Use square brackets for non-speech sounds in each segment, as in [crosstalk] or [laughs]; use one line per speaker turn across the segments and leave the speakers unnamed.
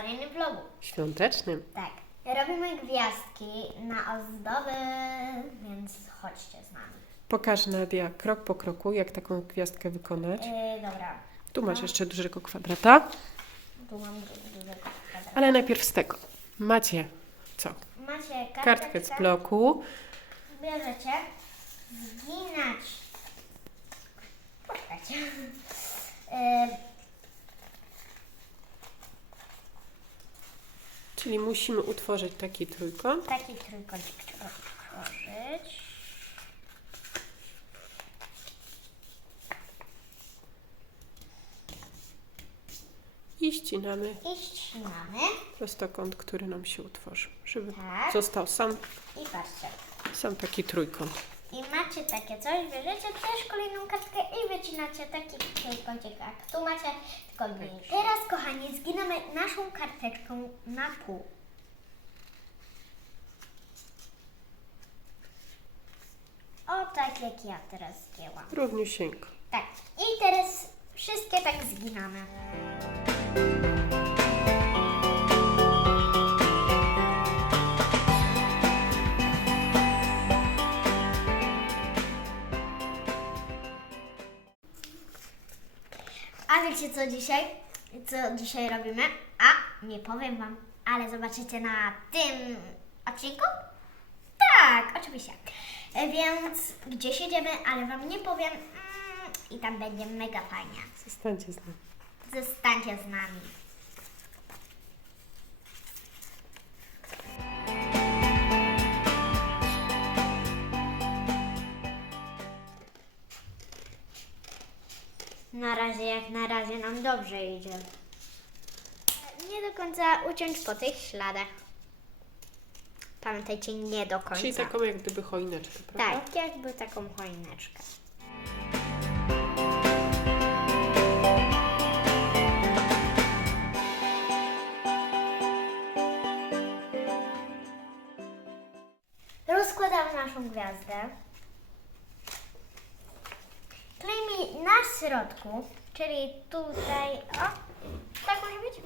kolejnym vlogu.
Świątecznym.
Tak. Robimy gwiazdki na ozdoby, więc chodźcie z nami.
Pokaż Nadia krok po kroku, jak taką gwiazdkę wykonać.
Yy, dobra.
Tu masz jeszcze dużego kwadrata,
Tu mam du- dużego kwadratu.
ale najpierw z tego. Macie co?
Macie kartkę,
Kartkę z bloku.
Bierzecie, zginać. Poczekajcie. Yy,
Czyli musimy utworzyć taki trójkąt.
taki trójkącik trzeba stworzyć.
I ścinamy
I ścinamy.
prostokąt, który nam się utworzył, żeby
Tak.
został sam,
I patrzcie.
sam taki trójkąt.
I macie takie coś, bierzecie też kolejną kartkę i wycinacie taki trójkącik jak tu macie, tylko mniej. Teraz kochani, zginamy naszą karteczką na pół. O tak jak ja teraz zgięłam.
Równiusieńko.
Tak. I teraz wszystkie tak zginamy. A wiecie co dzisiaj? Co dzisiaj robimy? A, nie powiem wam, ale zobaczycie na tym odcinku? Tak, oczywiście. E, Więc gdzie siedziemy, ale wam nie powiem. Mm, I tam będzie mega fajnie.
Zostańcie z nami.
Zostańcie z nami. Na razie, jak na razie nam dobrze idzie. Nie do końca uciąć po tych śladach. Pamiętajcie, nie do końca.
Czyli taką jak gdyby choineczkę, prawda?
Tak, jakby taką choineczkę. Rozkładamy naszą gwiazdę. Klejmy na środku, czyli tutaj. O, tak może być?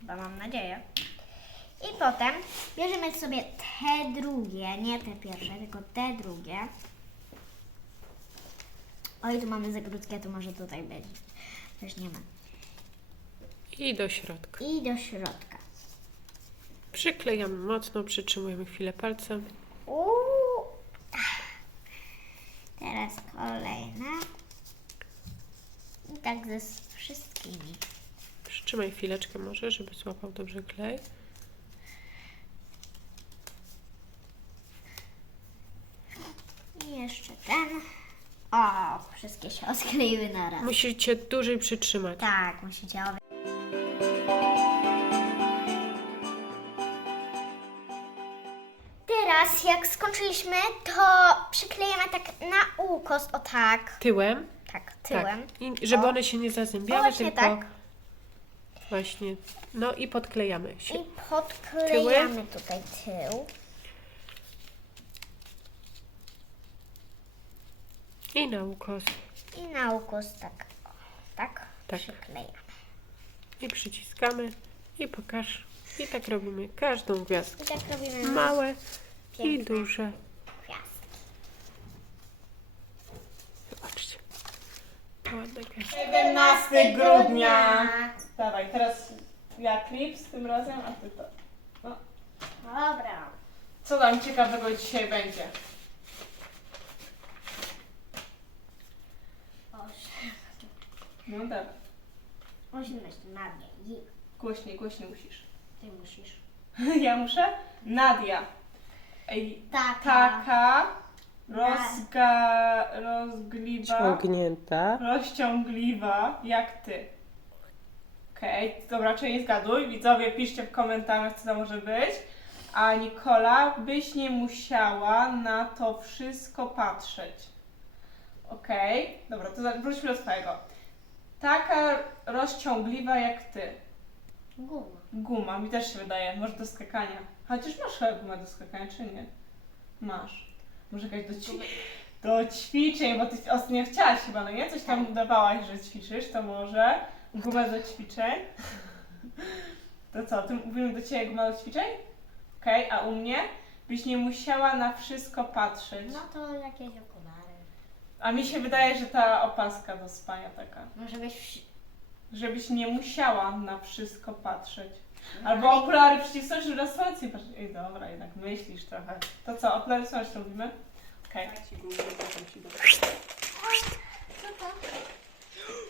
Chyba mam nadzieję. I potem bierzemy sobie te drugie, nie te pierwsze, tylko te drugie. Oj, tu mamy za krótkie, to może tutaj będzie. Też nie ma.
I do środka.
I do środka.
Przyklejamy mocno, przytrzymujemy chwilę palcem.
Uuu. Teraz kolejne. I tak ze wszystkimi.
Przytrzymaj chwileczkę może, żeby złapał dobrze klej.
I jeszcze ten. O, wszystkie się [laughs] odkleiły na raz.
Musicie dłużej przytrzymać.
Tak, musicie owie. Skończyliśmy, to przyklejemy tak na ukos, o tak.
Tyłem.
Tak, tyłem.
Tak. I żeby
O.
one się nie zazębiały,
Właśnie
tylko
tak.
właśnie. No i podklejamy się.
I podklejamy tutaj tył.
I na ukos.
I na ukos tak, o, tak,
Tak.
przyklejamy.
I przyciskamy. I pokaż. I tak robimy każdą gwiazdkę.
I tak robimy
Małe i
Piękne.
duże. Zobaczcie. Ładna gwiazdka.
11 grudnia. Dawaj, teraz ja klip z tym razem, a ty to. No.
Dobra.
Co tam ciekawego dzisiaj będzie? No dawaj.
Musimy być na mnie.
Głośniej, głośniej musisz.
ty musisz. [laughs]
Ja muszę? Nadia. Ej,
Taka.
taka rozga, rozgliwa,
Ciągnięta.
rozciągliwa jak ty. Okej, dobra, czy nie zgaduj. Widzowie, piszcie w komentarzach, co to może być. A Nikola, byś nie musiała na to wszystko patrzeć. Okej, dobra, to za- wróćmy do swojego. Taka rozciągliwa jak ty.
Guma.
Guma, mi też się wydaje, może do skakania. Chociaż masz chyba gumę do skakania, czy nie? Masz. Może jakaś do, ćwi- do ćwiczeń, bo ty ostatnio chciałaś chyba, no nie? Coś tam udawałaś, że ćwiczysz, to może gumę do ćwiczeń. To co, ty mówimy do Ciebie jak mało ćwiczeń? Okej, a u mnie? Byś nie musiała na wszystko patrzeć.
No to jakieś okulary.
A mi się wydaje, że ta opaska do spania taka.
Może być...
Żebyś nie musiała na wszystko patrzeć. Albo okulary przeciwsłoneczne, słońce nie patrzeć. Ej, dobra, jednak myślisz trochę. To co, okulary słoneczne mówimy? Okej.
Co to?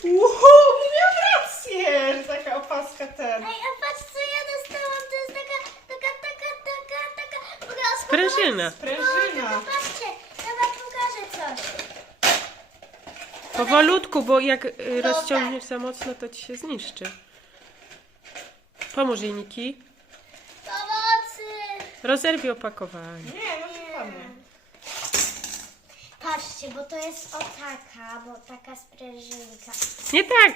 Uhu, miałam rację, że taka opaska ten.
Ej, a patrz co ja dostałam, to jest taka, taka, taka, taka, taka...
Sprężyna.
Sprężyna.
Patrzcie, ja wam pokażę coś.
Powolutku, bo jak y, rozciągniesz za mocno, to ci się zniszczy. Pomóż jej, Niki.
Pomocy!
Rozerwij opakowanie.
Nie, no dokładnie.
Patrzcie, bo to jest o taka, bo taka sprężynka.
Nie tak!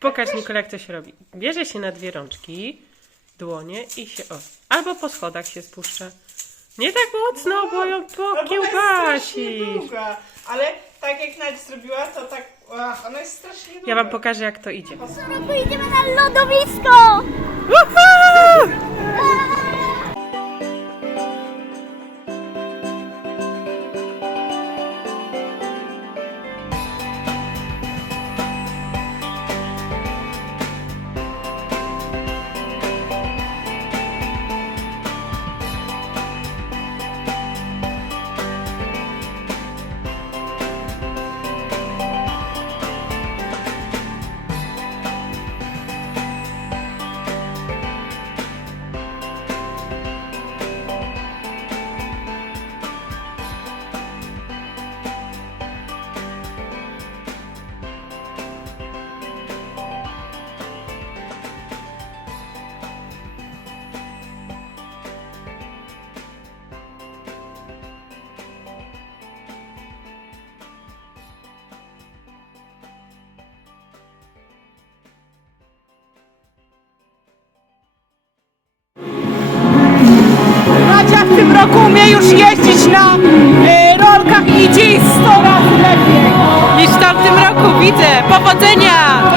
Pokaż Nikola, jak to się robi. Bierze się na dwie rączki, dłonie i się o. Albo po schodach się spuszcza. Nie tak mocno, bo ją
No bo ona jest
pokiełbasi.
strasznie długa, ale tak jak Nadź zrobiła, to tak, ach, ona jest strasznie.
Ja wam pokażę, jak to idzie.
Co roku idziemy na lodowisko!
Roku umie już jeździć na y, rolkach i idzie jej 100 razy lepiej.
Niż w tamtym roku, widzę! Powodzenia!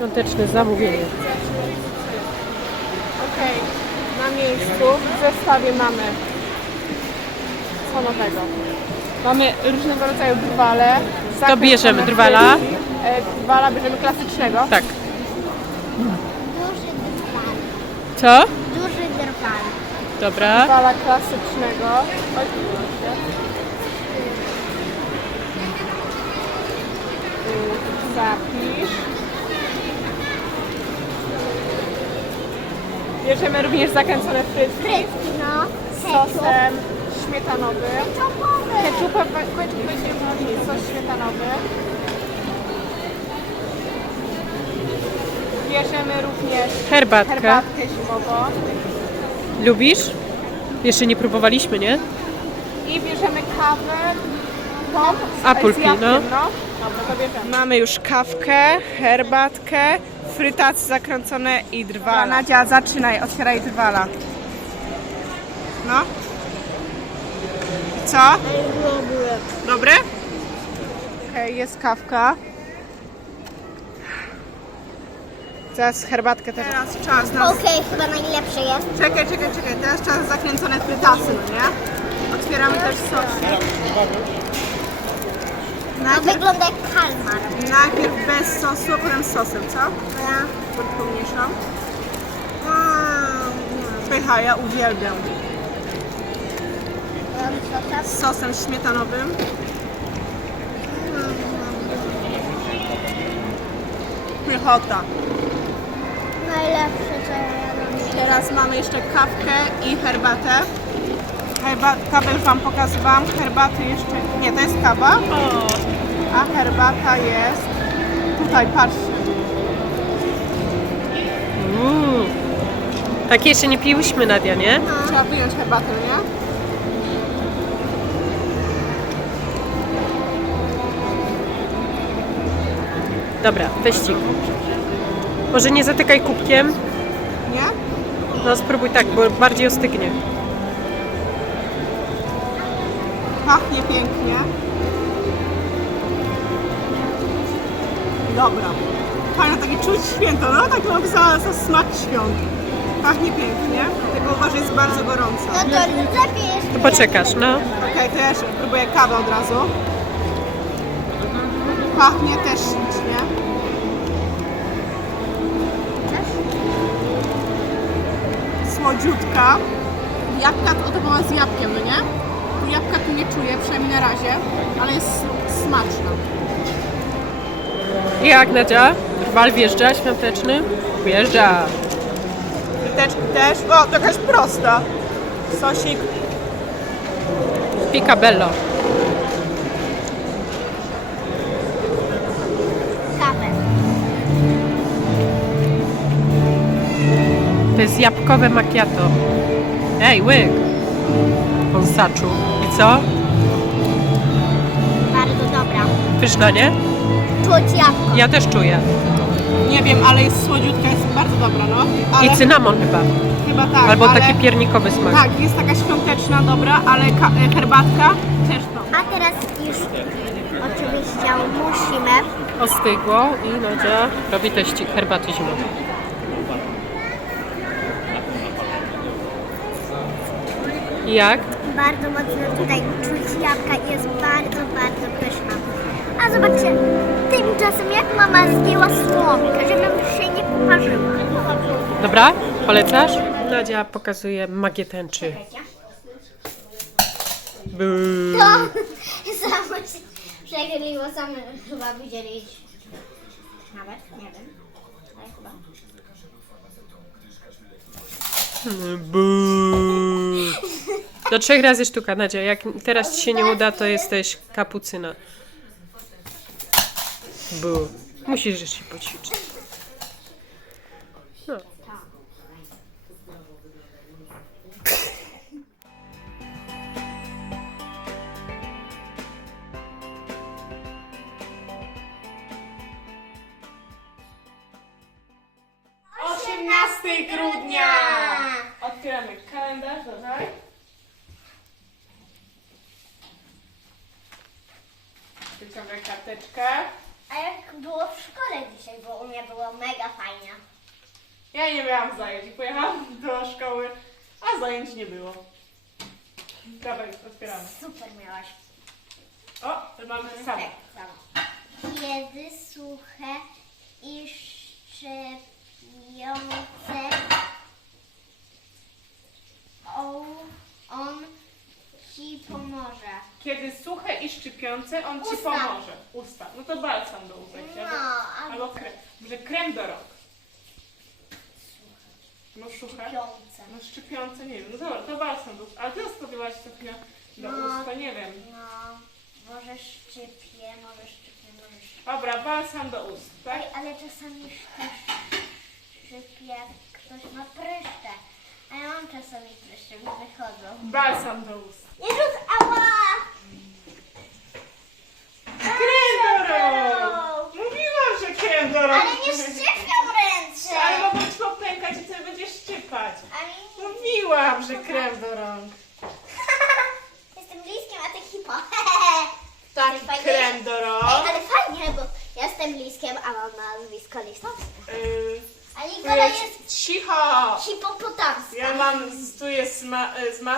Świąteczne zamówienie.
Okej, na miejscu w zestawie mamy co nowego. Mamy różnego rodzaju drwale.
To bierzemy drwala.
E, Drwala bierzemy klasycznego.
Tak.
Duży drwal.
Co?
Duży drwal.
Dobra.
Drwala klasycznego. Zapisz. Bierzemy również zakręcone frytki
Frytki, no.
z sosem śmietanowym.
Ketchupowy.
Ketchupem będzie- będziemy mieli sos śmietanowy. Bierzemy również
Herbatkę.
herbatkę zimową
Lubisz? Jeszcze nie próbowaliśmy, nie?
i bierzemy kawę tą z,
Apple
z
pie,
jabłkiem,
no.
no. Dobra, to bierzemy. Mamy już kawkę, herbatkę, frytacy zakręcone i drwala. Nadia, zaczynaj, otwieraj drwala. No. Co? Dobre? Okej, jest kawka. Teraz herbatkę też. Teraz czas na...
Okej, chyba najlepsze jest.
Czekaj, czekaj, czekaj. Teraz czas zakręcone frytasy, no nie? Otwieramy też sos.
To
Najpierw,
wygląda jak kalmar.
najpierw bez sosu, a potem z sosem, co?
Ja.
Bo pomniejszam.
Mm.
Pycha, ja uwielbiam. Z sosem śmietanowym. Pychota.
Najlepsze, co ja jadłam.
Teraz mamy jeszcze kawkę i herbatę. Herba kawę już Wam pokazywałam, herbaty jeszcze... Nie, to jest kawa, a herbata jest... Tutaj, patrzcie.
Tak jeszcze nie piłyśmy, Nadia, nie?
Trzeba wyjąć herbatę, nie?
Dobra, wyścig. Może nie zatykaj kubkiem?
Nie?
No spróbuj tak, bo bardziej ostygnie.
Pachnie pięknie. Dobra. Fajne takie czuć święto, no tak mam za, za smak świąt. Pachnie pięknie, tylko uważaj, jest bardzo gorąco.
No to lepiej jest.
To poczekasz, no.
Okej, to ja jeszcze próbuję kawę od razu. Pachnie też ślicznie. Słodziutka. Jabłka, o to była z jabłkiem, no nie? Jabłka tu nie czuję, przynajmniej na razie, ale jest smaczna.
I jak Nadia? Wal wjeżdża świąteczny? Wjeżdża.
Fryteczki też. O, to jakaś prosta. Sosik.
Picabello.
Kawę.
To jest jabłkowe macchiato. Ej, łyk. Wąsaczu. Co?
Bardzo dobra.
Pyszna, nie?
Czuć jabłko.
Ja też czuję.
Nie wiem, ale jest słodziutka, jest bardzo dobra, no. Ale
I cynamon chyba.
chyba tak.
Albo
ale...
taki piernikowy smak.
Tak, jest taka świąteczna, dobra, ale ka- e, herbatka też to.
A teraz już oczywiście musimy.
Ostygło i Nadia robi teścik herbaty zimowej. Jak?
Bardzo mocno tutaj czuć jabłka i jest bardzo, bardzo pyszna. A zobaczcie, tymczasem jak mama zdjęła słomkę, żebym się nie poparzyła.
Dobra? Polecasz? Nadia pokazuje magię tęczy. Buu.
To samo się przegryło, same chyba widzieli. Nawet, nie wiem. Ale chyba.
Buu. Do trzech razy sztuka, Nadia. Jak teraz ci się nie uda, to jesteś kapucyna. Bu. Musisz jeszcze poćwiczyć. No.
Grudnia! Otwieramy kalendarz, dobra? Wyciągaj karteczkę.
A jak było w szkole dzisiaj, bo u mnie było mega fajnie.
Ja nie miałam zajęć. Pojechałam do szkoły, a zajęć nie było. Dawaj, otwieramy.
Super miałaś.
O, mamy samo.
Tak, samo. Kiedy suche i szczypiące. O, on ci pomoże.
Kiedy suche i szczypiące, on ci
Usta.
pomoże. Usta. No to balsam do.
No,
albo,
albo
albo krem. Może krem do rąk. No suche.
Szczypiące.
No szczypiące, nie wiem. No dobra, to balsam do ust. Ale ty to chwilę do
No.
ust, to nie wiem.
No, może szczypie, może szczypie, może szczypie.
Dobra, balsam do ust, tak?
Ale czasami też szczypie, ktoś ma pryszcze. A ja mam czasami pryszcze, mi wychodzą.
Balsam do ust.
Nie rzuc, ała!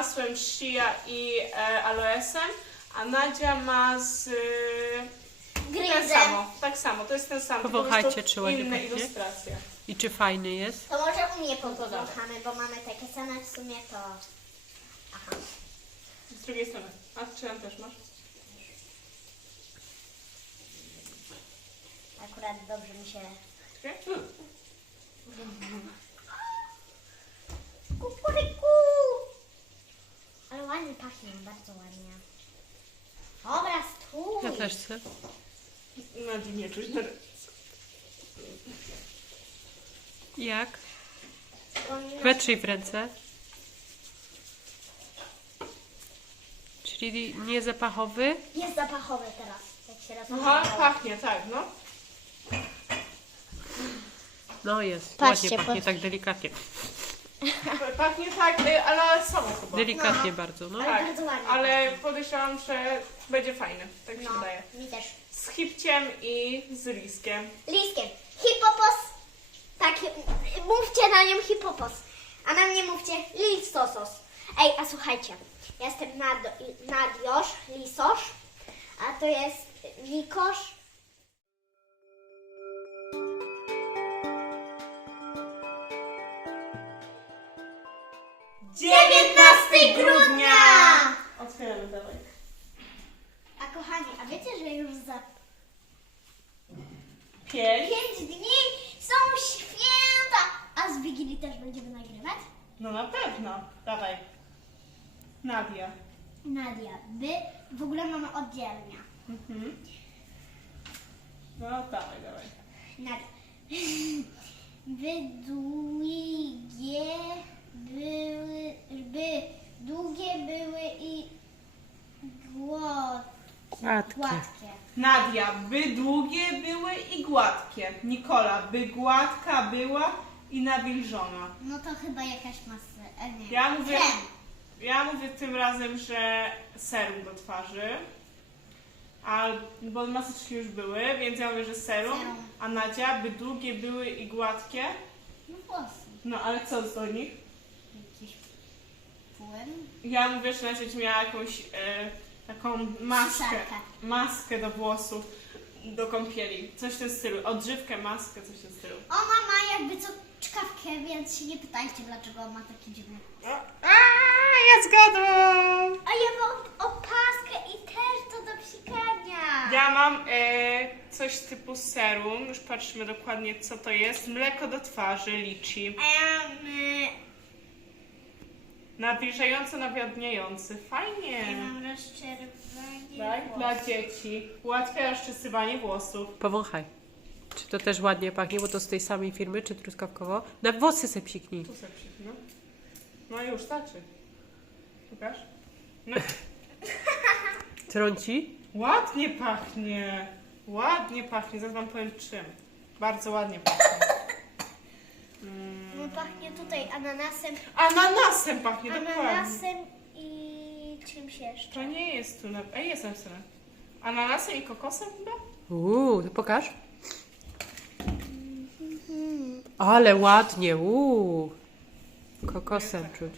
Masłem shea i e, aloesem, a Nadia ma z... E, ten
Gryzem.
samo, tak samo, to jest ten sam. tylko po prostu
czy ładnie
Inne
pachnie.
ilustracje.
I czy fajny jest?
To może u mnie powąchamy, bo mamy takie same w sumie to... Aha.
Z drugiej strony. A czy tam też masz?
Akurat dobrze mi się...
Czekaj.
Ładnie pachnie, bardzo ładnie. Dobra, stój.
Ja też chcę.
Nadii nie czuć na.
Jak? Wetrzyj w ręce. Czyli nie zapachowy?
Jest zapachowy teraz, jak się raz
Aha, pachnie, tak, no.
No jest.
Patrzcie,
ładnie pachnie, tak delikatnie. [laughs]
Pachnie tak, y, ale samo chyba.
Delikatnie bardzo, no.
Ale
Tak,
bardzo ładnie
ale podejrzewam, że będzie fajny, tak mi się
No,
wydaje.
mi też.
Z hipciem i z liskiem.
Liskiem. Hipopos. Tak, mówcie na nią hipopos. A na mnie mówcie listosos. Ej, a słuchajcie. Ja jestem Nadiosz, Lisosz, a to jest Nikosz. grudnia!
Otwieramy dalej.
A kochani, a wiecie, że już za
Pięć.
pięć dni są święta? A z Wigilii też będziemy nagrywać?
No na pewno. Dawaj. Nadia.
Nadia, by w ogóle mamy oddzielnie.
Mhm. No dawaj, dawaj.
Nadia. [laughs] By długie były, by długie były i głodkie,
Gładkie.
Nadia, by długie były i gładkie. Nikola, by gładka była i nawilżona.
No to chyba jakaś masa. E, nie.
Ja mówię,
Krem.
ja mówię tym razem, że serum do twarzy. A, bo maseczki już były, więc ja mówię, że serum.
Serum.
A Nadia, by długie były i gładkie.
No włosy.
No ale co do nich?
Jakiś płyn.
Ja mówię, że Nadia będzie miała jakąś e, taką maskę.
Suszarkę.
Maskę do włosów, do kąpieli. Coś w tym stylu. Odżywkę, maskę, coś w tym stylu.
Ona ma jakby co czkawkę, więc się nie pytajcie, dlaczego ma taki dziwny.
A, ja zgadłam!
A ja mam opaskę i też to do psikania.
Ja mam e, coś typu serum, już patrzymy dokładnie co to jest. Mleko do twarzy, liczy.
Em,
Nawilżający, nawadniający.
ja
Fajnie.
mam rozczerwienie
Tak, dla dzieci. Ułatwia rozczesywanie włosów.
Powąchaj. Czy to też ładnie pachnie, bo to z tej samej firmy, czy truskawkowo? Na włosy se psiknij.
Tu sobie przypnę. No już starczy. Pokaż. No. [laughs]
Trąci?
Ładnie pachnie. Ładnie pachnie. Zaraz wam powiem czym. Bardzo ładnie pachnie. Mm.
No pachnie tutaj ananasem,
Ananasem pachnie, dokładnie.
ananasem i czymś jeszcze.
To nie jest tu na... Ej, jest napisane. Ananasem i kokosem chyba?
Uuu, to pokaż. Ale ładnie, uuu. Kokosem czuć.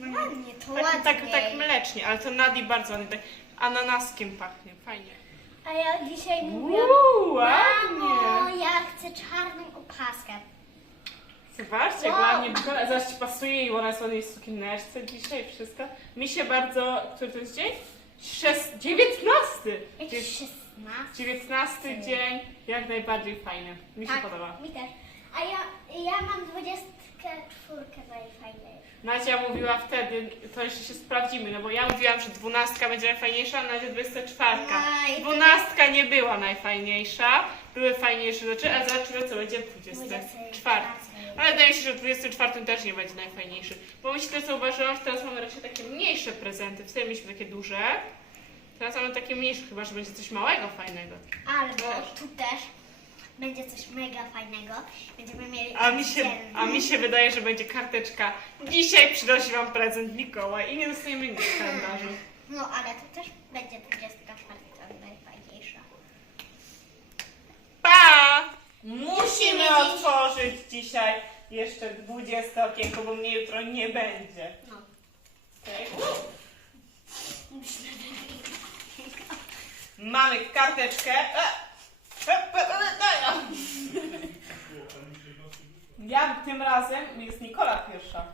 Ładnie, to
Tak,
ładnie.
tak, tak mlecznie, ale to Nadi bardzo ładnie. Tak ananaskiem pachnie. Fajnie.
A ja dzisiaj mówiłam,
Uuu,
mamo,
ładnie.
ja chcę czarną opaskę.
Zobaczcie, jak
Wow.
ładnie wygląda. Zaraz ci pasuje i ona jest ładnej sukieneczce dzisiaj, wszystko. Mi się bardzo... Który to jest dzień? Szes... 19!
Jakiś 16.
19 dzień, jak najbardziej fajny. Mi się
tak,
podoba.
mi też. A ja, ja mam 24 najfajniejszą.
Nadia mówiła wtedy, to jeszcze się sprawdzimy, no bo ja mówiłam, że dwunastka będzie najfajniejsza, a Nadia 24.
No i
Dwunastka nie była najfajniejsza, były fajniejsze rzeczy, a zobaczymy co będzie w 24. Ale wydaje mi się, że w 24 też nie będzie najfajniejszy. Bo myślę, że zauważyłam, że teraz mamy raczej takie mniejsze prezenty. Wtedy mieliśmy takie duże. Teraz mamy takie mniejsze, chyba że będzie coś małego, fajnego.
Albo tu też będzie coś mega fajnego. Będziemy mieli
A mi, się, a mi się wydaje, że będzie karteczka. Dzisiaj przynosi wam prezent Mikołaj i nie dostaniemy nic w kalendarzu.
No ale to też będzie 24 najfajniejsza.
Pa! Musimy
Musimy
otworzyć dzisiaj jeszcze 20 okienko, bo mnie jutro nie będzie.
No.
Okej? Mamy karteczkę. E, e, e, e, daj, no. Ja tym razem, jest Nikola pierwsza.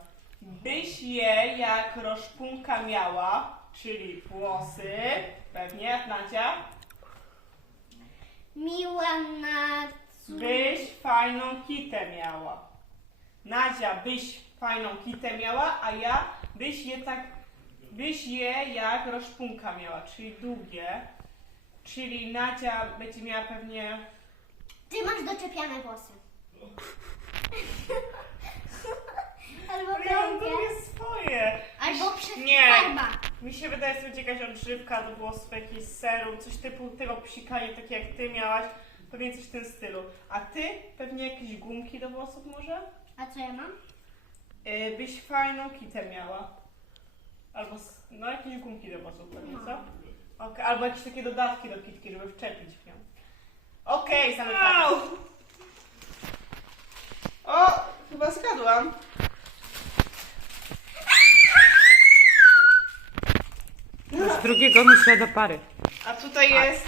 Byś je jak roszpunka miała, czyli włosy, pewnie jak Nadia,
Miła na
byś fajną kitę miała. Nadia, byś fajną kitę miała, a ja byś je tak, byś je jak roszpunka miała, czyli długie. Czyli Nadia będzie miała pewnie
Ty masz doczepiane włosy. [laughs] Albo
Ja mam
krótkie.
tobie swoje.
Albo przez
Nie.
farba.
Mi się wydaje, że to będzie jakaś odżywka do włosów, jakiś serum, coś typu tego psikania, takie jak ty miałaś. Pewnie coś w tym stylu. A ty? Pewnie jakieś gumki do włosów może?
A co ja mam?
Yy, byś fajną kitę miała. Albo, s- no jakieś gumki do włosów pewnie, co? Okej, albo jakieś takie dodatki do kitki, żeby wczepić w nią. Okej, zamykamy. O, chyba zgadłam.
Z drugiego misia do pary.
A tutaj jest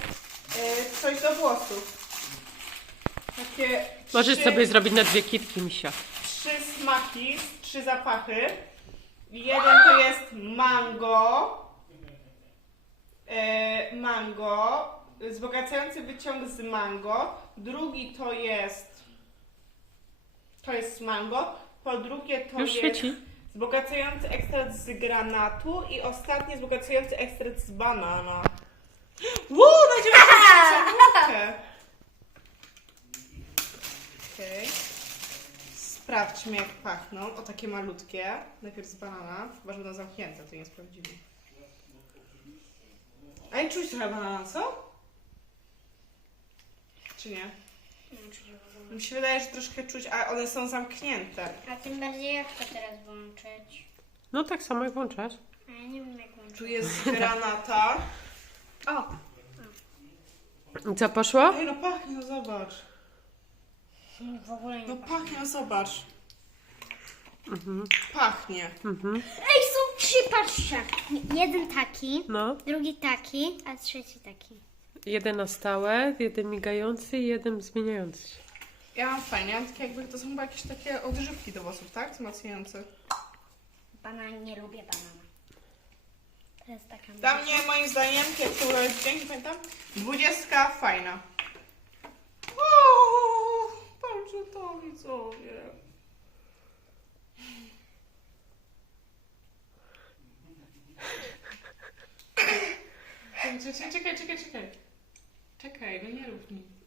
y, coś do włosów. Takie
Możesz
trzy,
sobie zrobić na dwie kitki misia.
trzy smaki, trzy zapachy. Jeden to jest mango. y, mango. Wzbogacający wyciąg z mango. Drugi to jest. To jest mango. Po drugie to
Już
jest.
świeci.
Wzbogacający ekstrakt z granatu i ostatni wzbogacający ekstrakt z banana. Ło, znajdziemy cebulkę. Okej. Sprawdźmy jak pachną. O takie malutkie. Najpierw z banana. Chyba, że będą zamknięte, to nie sprawdzimy. A nie czuć trochę banana, co? Czy nie? Mi się wydaje, że troszkę czuć, a one są zamknięte.
A tym bardziej jak to teraz włączyć?
No tak samo jak włączasz.
A ja nie wiem jak włączyć.
Tu jest granata. O,
I co poszło?
Ej, no pachnie, no zobacz.
W ogóle nie
No
pachnie.
no zobacz.
Mhm.
Pachnie.
Mhm.
Ej, są trzy, patrzcie. Jeden taki,
No.
drugi taki, a trzeci taki.
Jeden na stałe, jeden migający i jeden zmieniający się.
Ja mam fajnie, ale takie jakby to są chyba jakieś takie odżywki do włosów, tak? Wzmacniające.
Banan, nie lubię banana. To jest taka...
Dla mnie, moim zdaniem, było dźwięk, pamiętam, dwudziestka fajna. Patrzcie to, widzowie. Czekaj, czekaj, czekaj, czekaj. Czekaj, no nie rób mi.